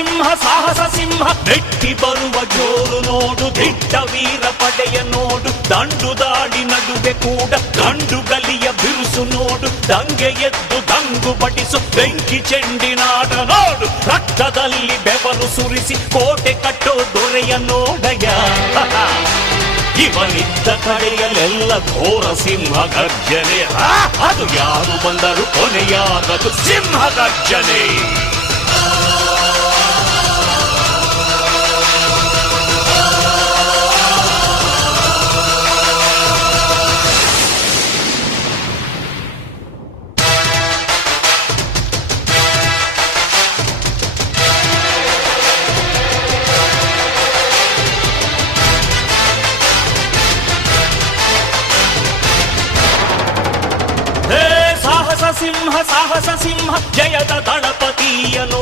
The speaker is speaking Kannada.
ಸಿಂಹ ಸಾಹಸ ಸಿಂಹ ನೆಟ್ಟಿ ಬರುವ ಜೋರು ನೋಡು, ದಿಟ್ಟ ವೀರ ಪಡೆಯ ನೋಡು, ದಂಡು ದಾಳಿ ನಡುವೆ ಕೂಡ ಗಂಡು ಗಲಿಯ ಬಿರುಸು ನೋಡು, ದಂಗೆ ಎದ್ದು ದಂಗು ಬಡಿಸು ಬೆಂಕಿ ಚೆಂಡಿನಾಡ ನೋಡು, ರಕ್ತದಲ್ಲಿ ಬೆವರು ಸುರಿಸಿ ಕೋಟೆ ಕಟ್ಟೋ ದೊರೆಯ ನೋಡಯ. ಇವನಿದ್ದ ಕಡೆಯಲ್ಲೆಲ್ಲ ಘೋರ ಸಿಂಹ ಗರ್ಜನೆ, ಅದು ಯಾರು ಬಂದರು ಕೊನೆಯಾಗದು ಸಿಂಹ ಗರ್ಜನೆ. ಸಾಹಸ ಸಿಂಹ ಜಯದ ದಳಪತಿಯ ನೋಡು.